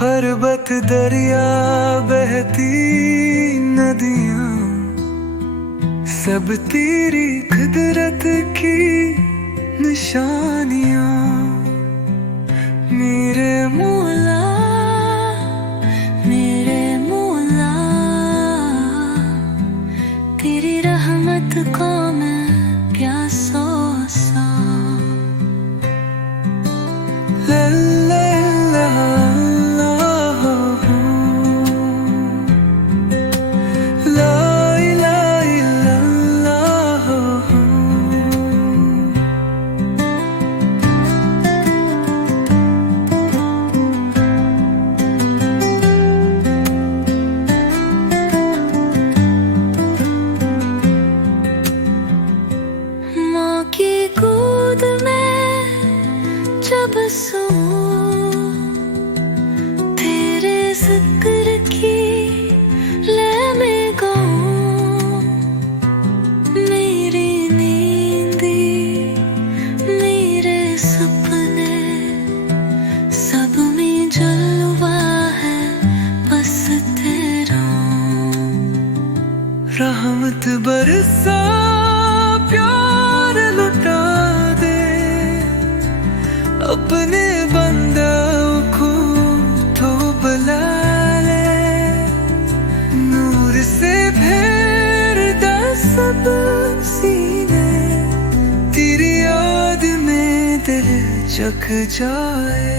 पर्वत दरिया बहती नदियाँ सब तेरी कुदरत की निशानियाँ। मेरे मौला मेरे मौला तेरी रहमत को मैं प्यासा सा। माँ की गोद में जब सोऊं तेरे जिक्र की ले मैं गाऊं। मेरी नींदी मेरे सपने सब में जलवा है बस तेरा। रहमत बरसा प्यार लुटा दे अपने बंदों को तो बुला ले। नूर से फेर दे सब सीने तेरी याद में दिल जग जाए।